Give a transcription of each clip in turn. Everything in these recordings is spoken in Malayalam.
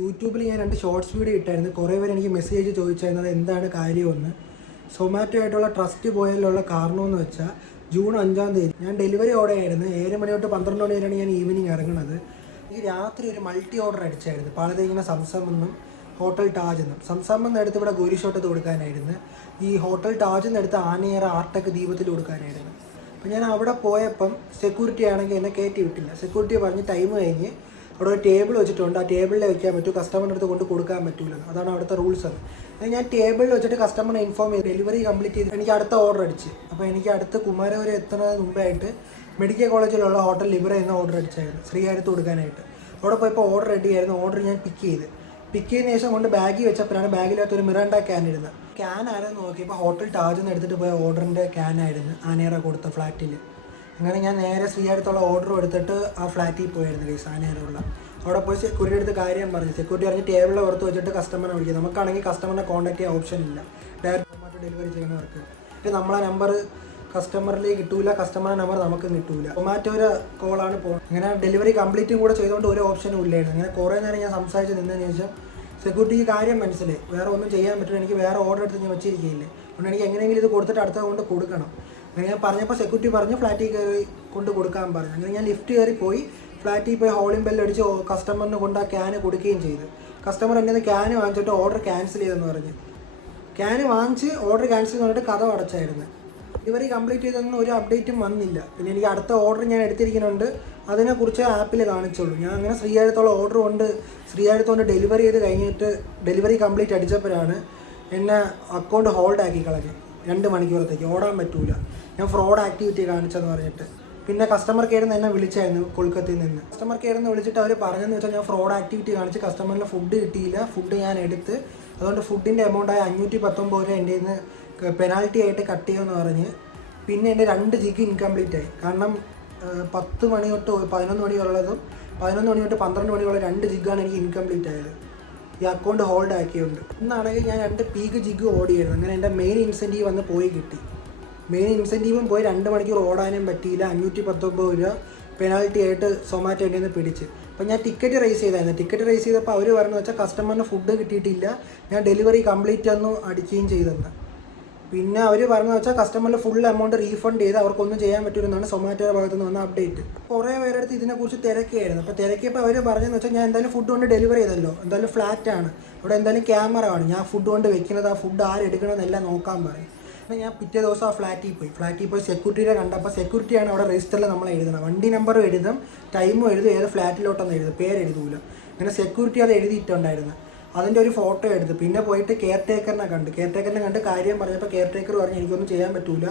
യൂട്യൂബിൽ ഞാൻ 2 ഷോർട്സ് വീഡിയോ ഇട്ടായിരുന്നു. കുറേ പേര് എനിക്ക് മെസ്സേജ് ചോദിച്ചായിരുന്നത് എന്താണ് കാര്യമെന്ന്. സൊമാറ്റോ ആയിട്ടുള്ള ട്രസ്റ്റ് പോയാലുള്ള കാരണമെന്ന് വെച്ചാൽ ജൂൺ 5-ാം തീയതി ഞാൻ ഡെലിവറി ഓർഡർ ആയിരുന്നു. 7 മണി തൊട്ട് 12 മണി വരെയാണ് ഞാൻ ഈവനിങ് ഇറങ്ങുന്നത്. എനിക്ക് രാത്രി ഒരു മൾട്ടി ഓർഡർ അടിച്ചായിരുന്നു. പാളത്തേക്കിങ്ങനെ സംസമെന്നും ഹോട്ടൽ താജ് എന്നും. സംസമെന്ന് എടുത്ത് ഇവിടെ ഗോരിഷോട്ടത്ത് കൊടുക്കാനായിരുന്നു. ഈ ഹോട്ടൽ താജ് എന്നെടുത്ത് ആനയേറ ആർട്ടക്ക് ദീപത്തിൽ കൊടുക്കാനായിരുന്നു. അപ്പോൾ ഞാൻ അവിടെ പോയപ്പം സെക്യൂരിറ്റി ആണെങ്കിൽ എന്നെ കയറ്റി വിട്ടില്ല. സെക്യൂരിറ്റി പറഞ്ഞ് ടൈം കഴിഞ്ഞ് അവിടെ ഒരു ടേബിൾ വെച്ചിട്ടുണ്ട്, ആ ടേബിളിൽ വെക്കാൻ പറ്റൂ, കസ്റ്റമറിൻ്റെ അടുത്ത് കൊണ്ട് കൊടുക്കാൻ പറ്റില്ല. അതാണ് അവിടുത്തെ റൂൾസ്. അത് ഞാൻ ടേബിളിൽ വെച്ചിട്ട് കസ്റ്റമറിനെ ഇൻഫോം ചെയ്ത് ഡെലിവറി കംപ്ലീറ്റ് ചെയ്ത് എനിക്ക് അടുത്ത ഓർഡർ അടിച്ച്. അപ്പോൾ എനിക്ക് അടുത്ത് കുമാരപുരം എത്തുന്നതിന് മുമ്പായിട്ട് മെഡിക്കൽ കോളേജിലുള്ള ഹോട്ടൽ ലിബറ എന്ന ഓർഡർ അടിച്ചായിരുന്നു ശ്രീകാര്യത്ത് കൊടുക്കാനായിട്ട്. അവിടെ പോയപ്പോൾ ഓർഡർ റെഡി ആയിരുന്നു. ഓർഡർ ഞാൻ പിക്ക് ചെയ്തതിന് ശേഷം കൊണ്ട് ബാഗിൽ വെച്ചപ്പോഴാണ് ബാഗിനകത്ത് ഒരു മിറാണ്ട ക്യാൻ ഇരുന്നത്. ക്യാൻ ആരെന്ന് നോക്കിയപ്പോൾ ഹോട്ടൽ താജിൽ നിന്ന് എടുത്തിട്ട് പോയ ഓർഡറിൻ്റെ ക്യാനായിരുന്നു ആനേറ കൊടുത്ത ഫ്ലാറ്റിൽ. അങ്ങനെ ഞാൻ നേരെ ശ്രീകാര്യത്തുള്ള ഓർഡറും എടുത്തിട്ട് ആ ഫ്ലാറ്റിൽ പോയായിരുന്നു ഗൈസ്, ആനേറയുള്ള. അവിടെ പോയി സെക്യൂരിറ്റി എടുത്ത് കാര്യം പറഞ്ഞു. സെക്യൂരിറ്റി പറഞ്ഞ് ടേബിളിൽ പുറത്ത് വെച്ചിട്ട് കസ്റ്റമറിനെ വിളിക്കുക. നമുക്കാണെങ്കിൽ കസ്റ്റമറിനെ കോൺടാക്ട് ചെയ്യാൻ ഓപ്ഷൻ ഇല്ല, ഡയറക്റ്റ് സൊമാറ്റോ ഡെലിവറി ചെയ്യുന്നവർക്ക്. എന്നിട്ട് നമ്മളെ നമ്പർ കസ്റ്റമറിലേക്ക് കിട്ടൂല, കസ്റ്റമറുടെ നമ്പർ നമുക്കും കിട്ടൂല. സൊമാറ്റോയുടെ കോളാണ് പോകുന്നത്. അങ്ങനെ ഡെലിവറി കംപ്ലീറ്റും കൂടെ ചെയ്തുകൊണ്ട് ഒരു ഓപ്ഷനും ഇല്ലായിരുന്നു. അങ്ങനെ കുറേ നേരം ഞാൻ സംസാരിച്ച് നിന്നതിന് ശേഷം സെക്യൂരിറ്റിക്ക് കാര്യം മനസ്സിലായി, വേറെ ഒന്നും ചെയ്യാൻ പറ്റില്ല, എനിക്ക് വേറെ ഓർഡർ എടുത്ത് ഞാൻ വെച്ചിരിക്കുകയില്ല, അതുകൊണ്ട് എനിക്ക് എങ്ങനെയെങ്കിലും ഇത് കൊടുത്തിട്ട് അടുത്ത കൊണ്ട് കൊടുക്കണം. അങ്ങനെ ഞാൻ പറഞ്ഞപ്പോൾ സെക്യൂരിറ്റി പറഞ്ഞ് ഫ്ലാറ്റിൽ കയറി കൊണ്ട് കൊടുക്കാൻ പറഞ്ഞു. അങ്ങനെ ഞാൻ ലിഫ്റ്റ് കയറി പോയി ഫ്ലാറ്റിൽ പോയി ഹോളിംഗ് ബെല്ലടിച്ച് കസ്റ്റമറിന് കൊണ്ട് ആ ക്യാന് കൊടുക്കുകയും ചെയ്തു. കസ്റ്റമർ എൻ്റെ ക്യാന് വാങ്ങിച്ചിട്ട് ഓർഡർ ക്യാൻസൽ ചെയ്തെന്ന് പറഞ്ഞ് ക്യാന് വാങ്ങിച്ച് ഓർഡർ ക്യാൻസൽ എന്ന് പറഞ്ഞിട്ട് കഥ അടച്ചായിരുന്നു. ഡെലിവറി കംപ്ലീറ്റ് ചെയ്തൊന്നും ഒരു അപ്ഡേറ്റും വന്നില്ല. പിന്നെ എനിക്ക് അടുത്ത ഓർഡർ ഞാൻ എടുത്തിരിക്കുന്നുണ്ട്, അതിനെക്കുറിച്ച് ആപ്പിൽ കാണിച്ചുള്ളൂ. ഞാൻ അങ്ങനെ ശ്രീകാര്യത്തോളം ഓർഡർ കൊണ്ട് ഡെലിവറി ചെയ്ത് കഴിഞ്ഞിട്ട് ഡെലിവറി കംപ്ലീറ്റ് അടിച്ചപ്പോഴാണ് എന്നെ അക്കൗണ്ട് ഹോൾഡ് ആക്കി കളഞ്ഞ് 2 മണിക്കൂറത്തേക്ക് ഓടാൻ പറ്റൂല, ഞാൻ ഫ്രോഡ് ആക്ടിവിറ്റി കാണിച്ചെന്ന് പറഞ്ഞിട്ട്. പിന്നെ കസ്റ്റമർ കെയറിൽ നിന്ന് എന്നെ വിളിച്ചായിരുന്നു കൊൽക്കത്തയിൽ നിന്ന്. കസ്റ്റമർ കെയറിൽ നിന്ന് വിളിച്ചിട്ട് അവർ പറഞ്ഞതെന്ന് വെച്ചാൽ ഞാൻ ഫ്രോഡ് ആക്ടിവിറ്റി കാണിച്ച് കസ്റ്റമറിന് ഫുഡ് കിട്ടിയില്ല, ഫുഡ് ഞാൻ എടുത്ത്, അതുകൊണ്ട് ഫുഡിൻ്റെ എമൗണ്ടായ 519 രൂപ എൻ്റെ നിന്ന് പെനാൽറ്റി ആയിട്ട് കട്ട് ചെയ്യുമെന്ന് പറഞ്ഞ്. പിന്നെ എൻ്റെ 2 ജിഗ് ഇൻകംപ്ലീറ്റ് ആയി. കാരണം 10 മണി തൊട്ട് 11 മണിയുള്ളതും 11 മണി തൊട്ട് 12 മണിയുള്ള 2 ജിഗാണ് എനിക്ക് ഇൻകംപ്ലീറ്റ് ആയത്, ഈ അക്കൗണ്ട് ഹോൾഡ് ആക്കിയുണ്ട്. ഇന്നാണെങ്കിൽ ഞാൻ 2 പീക്ക് ജിഗ് ഓടിയായിരുന്നു. അങ്ങനെ എൻ്റെ മെയിൻ ഇൻസെൻറ്റീവ് വന്ന് പോയി കിട്ടി. മെയിൻ ഇൻസെൻറ്റീവും പോയി, 2 മണിക്കൂർ ഓടാനും പറ്റിയില്ല. 519 രൂപ പെനാൽറ്റി ആയിട്ട് സൊമാറ്റോ എൻ്റെ നിന്ന് പിടിച്ച്. അപ്പോൾ ഞാൻ ടിക്കറ്റ് റേസ് ചെയ്തായിരുന്നു. ടിക്കറ്റ് റേസ് ചെയ്തപ്പോൾ അവർ പറഞ്ഞു വെച്ചാൽ കസ്റ്റമറിന് ഫുഡ് കിട്ടിയിട്ടില്ല, ഞാൻ ഡെലിവറി കംപ്ലീറ്റ് ഒന്നും അടിക്കുകയും ചെയ്തെന്ന്. പിന്നെ അവർ പറഞ്ഞു വെച്ചാൽ കസ്റ്റമറിന് ഫുൾ എമൗണ്ട് റീഫണ്ട് ചെയ്ത് അവർക്കൊന്നും ചെയ്യാൻ പറ്റില്ലെന്നാണ് സൊമാറ്റോയുടെ ഭാഗത്ത് നിന്ന് വന്ന അപ്ഡേറ്റ്. കുറേ പേരെടുത്ത് ഇതിനെക്കുറിച്ച് തിരക്കിയായിരുന്നു. അപ്പോൾ തിരക്കിയപ്പോൾ അവർ പറഞ്ഞതെന്ന് വെച്ചാൽ ഞാൻ എന്തായാലും ഫുഡ് കൊണ്ട് ഡെലിവറി ചെയ്തല്ലോ, എന്തായാലും ഫ്ലാറ്റാണ്, അവിടെ എന്തായാലും ക്യാമറ ആണ്, ഞാൻ ഫുഡ് കൊണ്ട് വെക്കുന്നത് ആ ഫുഡ് ആരെടുക്കണമെന്നെല്ലാം നോക്കാൻ പറയും. അപ്പോൾ ഞാൻ പിറ്റേ ദിവസം ആ ഫ്ലാറ്റിൽ പോയി സെക്യൂരിറ്റിയെ കണ്ടപ്പോൾ സെക്യൂരിറ്റിയാണ് അവിടെ രജിസ്റ്ററിൽ നമ്മൾ എഴുതണം, വണ്ടി നമ്പറും എഴുതും, ടൈമും എഴുതും, ഏത് ഫ്ലാറ്റിലോട്ടൊന്നും എഴുതും, പേരെഴുതൂല. അങ്ങനെ സെക്യൂരിറ്റി അത് എഴുതിയിട്ടുണ്ടായിരുന്നു. അതിൻ്റെ ഒരു ഫോട്ടോ എടുത്ത് പിന്നെ പോയിട്ട് കെയർ ടേക്കറിനെ കണ്ട് കാര്യം പറഞ്ഞപ്പോൾ കെയർ ടേക്കർ പറഞ്ഞ് എനിക്കൊന്നും ചെയ്യാൻ പറ്റില്ല,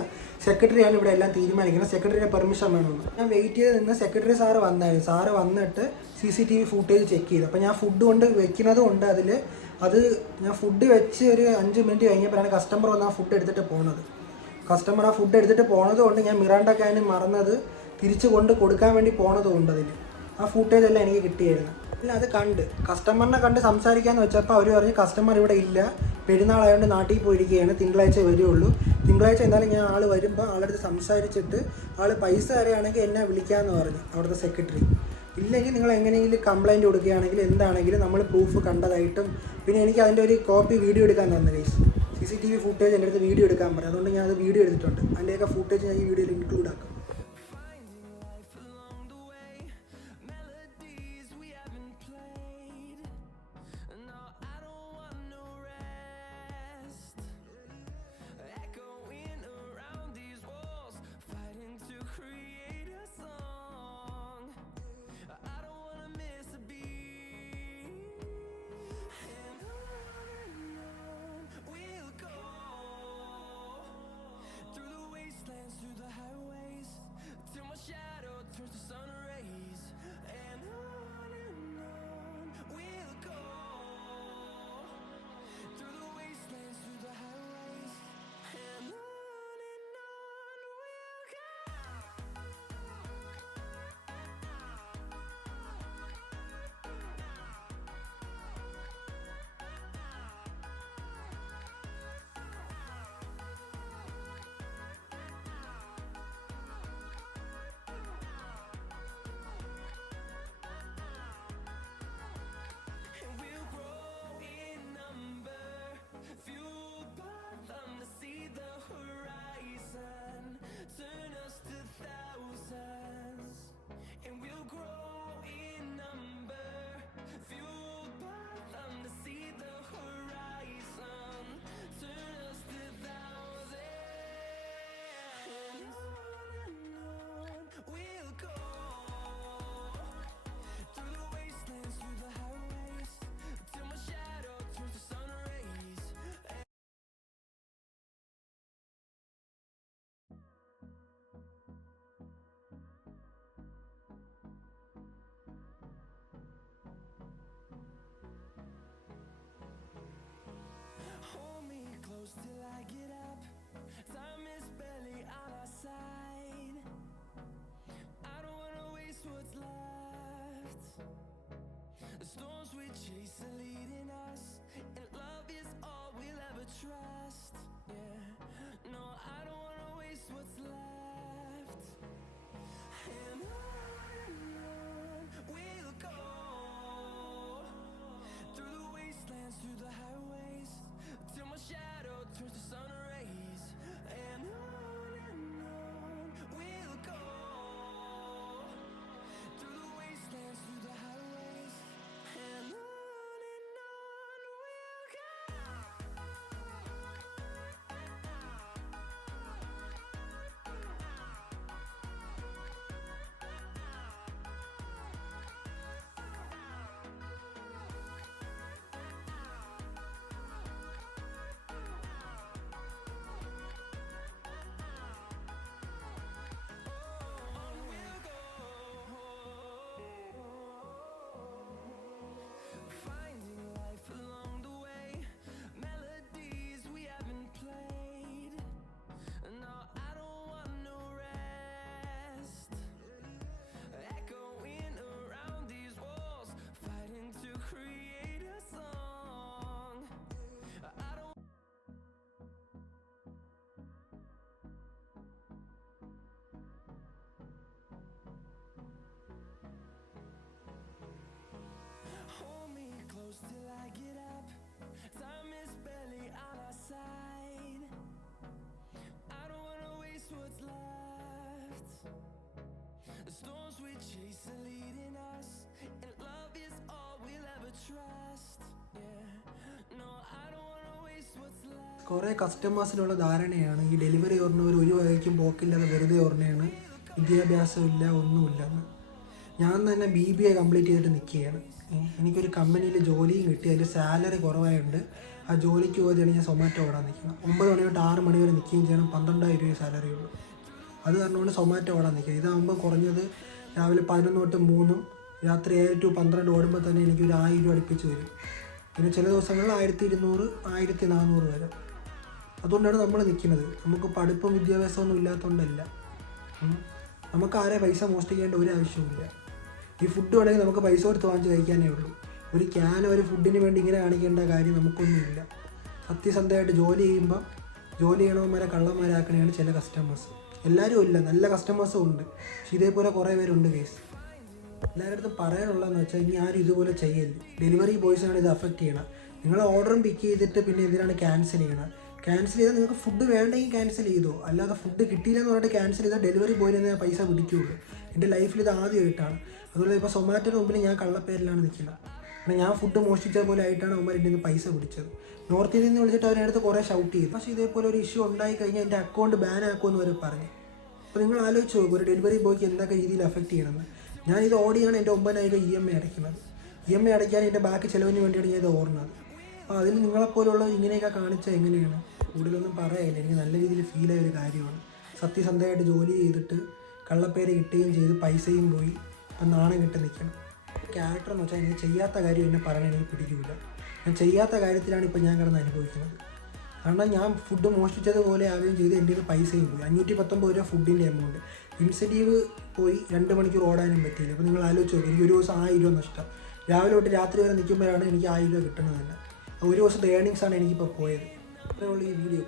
സെക്രട്ടറിയാണ് ഇവിടെ എല്ലാം തീരുമാനിക്കുന്നത്, സെക്രട്ടറിയുടെ പെർമിഷൻ വേണമെന്ന്. ഞാൻ വെയിറ്റ് ചെയ്ത് നിന്ന് സെക്രട്ടറി സാറ് വന്നായിരുന്നു. സാറ് വന്നിട്ട് CCTV ഫുട്ടേജ് ചെക്ക് ചെയ്തു. അപ്പോൾ ഞാൻ ഫുഡ് കൊണ്ട് വെക്കുന്നതും ഉണ്ട് അതിൽ. അത് ഞാൻ ഫുഡ് വെച്ച് ഒരു 5 മിനിറ്റ് കഴിഞ്ഞപ്പോഴാണ് കസ്റ്റമർ വന്ന് ആ ഫുഡ് എടുത്തിട്ട് പോകുന്നത്. കസ്റ്റമർ ആ ഫുഡ് എടുത്തിട്ട് പോണത് കൊണ്ട് ഞാൻ മിറാണ്ട ക്യാന് മറന്നത് തിരിച്ച് കൊണ്ട് കൊടുക്കാൻ വേണ്ടി പോണതുകൊണ്ട് അതിൽ ആ ഫുട്ടേജ് എല്ലാം എനിക്ക് കിട്ടിയായിരുന്നു. അല്ല, അത് കസ്റ്റമറിനെ കണ്ട് സംസാരിക്കാമെന്ന് വെച്ചപ്പോൾ അവർ പറഞ്ഞ് കസ്റ്റമർ ഇവിടെ ഇല്ല, പെരുന്നാളായതുകൊണ്ട് നാട്ടിൽ പോയിരിക്കുകയാണ്, തിങ്കളാഴ്ച വരികയുള്ളൂ. തിങ്കളാഴ്ച എന്തായാലും ഞാൻ ആൾ വരുമ്പോൾ ആളടുത്ത് സംസാരിച്ചിട്ട് ആൾ പൈസ തരുകയാണെങ്കിൽ എന്നെ വിളിക്കാമെന്ന് പറഞ്ഞു അവിടുത്തെ സെക്രട്ടറി. ഇല്ലെങ്കിൽ നിങ്ങൾ എങ്ങനെയെങ്കിലും കംപ്ലയിൻറ്റ് കൊടുക്കുകയാണെങ്കിൽ എന്താണെങ്കിലും നമ്മൾ പ്രൂഫ് കണ്ടതായിട്ടും, പിന്നെ എനിക്ക് അതിൻ്റെ ഒരു കോപ്പി വീഡിയോ എടുക്കാൻ തന്നെ ഗൈസ്, CCTV ഫുട്ടേജ് എൻ്റെ അടുത്ത് വീഡിയോ എടുക്കാൻ പറഞ്ഞു. അതുകൊണ്ട് ഞാൻ അത് വീഡിയോ എടുത്തിട്ടുണ്ട്. അതിൻ്റെയൊക്കെ ഫുട്ടേജ് ഞാൻ ഈ വീഡിയോയിൽ ഇൻക്ലൂഡ് ആക്കാം. Through the wastelands, through the highways, chase are leading us, and love is all we'll ever trust. Yeah, no, I don't wanna waste what's left. And on we'll go, through the wastelands, through the highways, till my shadow turns to sun rays. And on we'll go, through the wastelands, through the highways, and on we'll go. Finding life along the way, melodies we haven't played. No, I don't want no rest. Echoing around these walls, fighting to create a song. I don't. Hold me close till I get up. Time is barely on our side. I don't wanna waste what's left. The storms we chase are leading us, and love is all we'll ever trust. Yeah, no, I don't wanna waste what's left. കുറേ കസ്റ്റമേഴ്സിനുള്ള ധാരണയാണ് ഈ ഡെലിവറി ഓർണവർ ഒരു വഴിക്കും പോക്കില്ലാതെ വെറുതെ ഓർണയാണ്, വിദ്യാഭ്യാസമില്ല ഒന്നുമില്ലെന്ന്. ഞാൻ തന്നെ BBA കംപ്ലീറ്റ് ചെയ്തിട്ട് നിൽക്കുകയാണ്. എനിക്കൊരു കമ്പനിയിൽ ജോലിയും കിട്ടി, അതിൽ സാലറി കുറവായതുകൊണ്ട് ആ ജോലിക്ക് പോയതാണ് ഞാൻ സൊമാറ്റോ ഓടാൻ നിൽക്കുന്നത്. 9 മണി തൊട്ട് 6 മണി വരെ നിൽക്കുകയും ചെയ്യണം. 12,000 രൂപ സാലറി ഉള്ളൂ. അത് കാരണമാണ് സൊമാറ്റോ ഓടാൻ നിൽക്കുക. ഇതാകുമ്പോൾ കുറഞ്ഞത് രാവിലെ 11 തൊട്ട് 3, രാത്രി 7 to 12 ഓടുമ്പോൾ തന്നെ എനിക്കൊരു 1000 രൂപ അടുപ്പിച്ച് വരും. പിന്നെ ചില ദിവസങ്ങളിൽ 1200, 1400 വരെ. അതുകൊണ്ടാണ് നമ്മൾ നിൽക്കുന്നത്. നമുക്ക് പഠിപ്പും വിദ്യാഭ്യാസമൊന്നും ഇല്ലാത്തതുകൊണ്ടല്ല. നമുക്ക് ആരെ പൈസ മോഷ്ടിക്കേണ്ട ഒരു ആവശ്യവുമില്ല. ഈ ഫുഡ് വേണമെങ്കിൽ നമുക്ക് പൈസ കൊടുത്ത് വാങ്ങിച്ച് കഴിക്കാനേ ഉള്ളൂ. ഒരു ക്യാൻ ഒരു ഫുഡിന് വേണ്ടി ഇങ്ങനെ കാണിക്കേണ്ട കാര്യം നമുക്കൊന്നുമില്ല. സത്യസന്ധമായിട്ട് ജോലി ചെയ്യുമ്പോൾ ജോലി ചെയ്യണവന്മാരെ കള്ളന്മാരാക്കണയാണ് ചില കസ്റ്റമേഴ്സ്. എല്ലാവരും ഇല്ല, നല്ല കസ്റ്റമേഴ്സും ഉണ്ട്. പക്ഷേ ഇതേപോലെ കുറേ പേരുണ്ട് കേസ്. എല്ലാവരുടെ അടുത്തും പറയാനുള്ളതെന്ന് വെച്ചാൽ ഇനി ആരും ഇതുപോലെ ചെയ്യല്ലേ. ഡെലിവറി ബോയ്സിനാണ് ഇത് അഫക്റ്റ് ചെയ്യണം. നിങ്ങൾ ഓർഡറും പിക്ക് ചെയ്തിട്ട് പിന്നെ എന്തിനാണ് ക്യാൻസൽ ചെയ്യണം? ക്യാൻസൽ ചെയ്താൽ നിങ്ങൾക്ക് ഫുഡ് വേണ്ടെങ്കിൽ ക്യാൻസൽ ചെയ്തോ. അല്ലാതെ ഫുഡ് കിട്ടിയില്ലെന്ന് പറഞ്ഞിട്ട് ക്യാൻസൽ ചെയ്താൽ ഡെലിവറി ബോയിൽ നിന്ന് പൈസ പിടിക്കുകയുള്ളൂ. എൻ്റെ ലൈഫിൽ ഇത് ആദ്യമായിട്ടാണ്. അതുപോലെ ഇപ്പോൾ സൊമാറ്റോയുടെ മുമ്പിൽ ഞാൻ കള്ളപ്പേരിലാണ് നിൽക്കുന്നത്. കാരണം ഞാൻ ഫുഡ് മോഷ്ടിച്ച പോലെ ആയിട്ടാണ് അവന്മാർ എൻ്റെ നിന്ന് പൈസ പിടിച്ചത്. നോർത്ത് ഇന്ത്യയിൽ നിന്ന് വിളിച്ചിട്ട് അവരുടെ അടുത്ത് കുറേ ഷൗട്ട് ചെയ്തു. പക്ഷേ ഇതേപോലെ ഒരു ഇഷ്യൂ ഉണ്ടായി കഴിഞ്ഞാൽ എൻ്റെ അക്കൗണ്ട് ബാൻ ആക്കുമെന്ന് വരെ പറഞ്ഞു. അപ്പോൾ നിങ്ങൾ ആലോചിച്ച് നോക്കും ഒരു ഡെലിവറി ബോയ്ക്ക് എന്തൊക്കെ രീതിയിൽ അഫക്റ്റ് ചെയ്യണമെന്ന്. ഞാനിത് ഓടിയാണ് എൻ്റെ 9,000 EMI അടയ്ക്കുന്നത്. EMI അടയ്ക്കാൻ എൻ്റെ ബാക്കി ചിലവിന് വേണ്ടിയാണ് ഞാൻ ഇത് ഓടുന്നത്. അപ്പോൾ അതിൽ നിങ്ങളെപ്പോലുള്ള ഇങ്ങനെയൊക്കെ കാണിച്ചാൽ എങ്ങനെയാണ്? കൂടുതലൊന്നും പറയാനില്ല. എനിക്ക് നല്ല രീതിയിൽ ഫീലായ ഒരു കാര്യമാണ്. സത്യസന്ധമായിട്ട് ജോലി ചെയ്തിട്ട് കള്ളപ്പേര് കിട്ടുകയും ചെയ്ത് പൈസയും പോയി ഇപ്പം നാണം കിട്ടി നിൽക്കണം. ക്യാരക്ടർ എന്ന് വെച്ചാൽ എനിക്ക് ചെയ്യാത്ത കാര്യം എന്നെ പറയാൻ എനിക്ക് പിടിക്കില്ല. ഞാൻ ചെയ്യാത്ത കാര്യത്തിലാണ് ഇപ്പോൾ ഞാൻ കിടന്ന് അനുഭവിക്കുന്നത്. കാരണം ഞാൻ ഫുഡ് മോഷ്ടിച്ചതുപോലെ ആവുകയും ചെയ്ത് എൻ്റെ നിന്ന് പൈസയും പോയി. 519 രൂപ ഫുഡിൻ്റെ എമൗണ്ട്. ഇൻസെൻറ്റീവ് പോയി 2 മണിക്കൂർ ഓടാനും പറ്റിയില്ല. അപ്പോൾ നിങ്ങൾ ആലോചിച്ച് നോക്കി, എനിക്ക് ഒരു ദിവസം 1000 രൂപ നഷ്ടം. രാവിലെ തൊട്ട് രാത്രി വരെ നിൽക്കുമ്പോഴാണ് എനിക്ക് 1000 രൂപ കിട്ടുന്നത് തന്നെ. ഒരു ദിവസത്തെ ഏർണിങ്സാണ് എനിക്കിപ്പോൾ പോയത്. അത്രയുള്ള ഈ വീഡിയോ.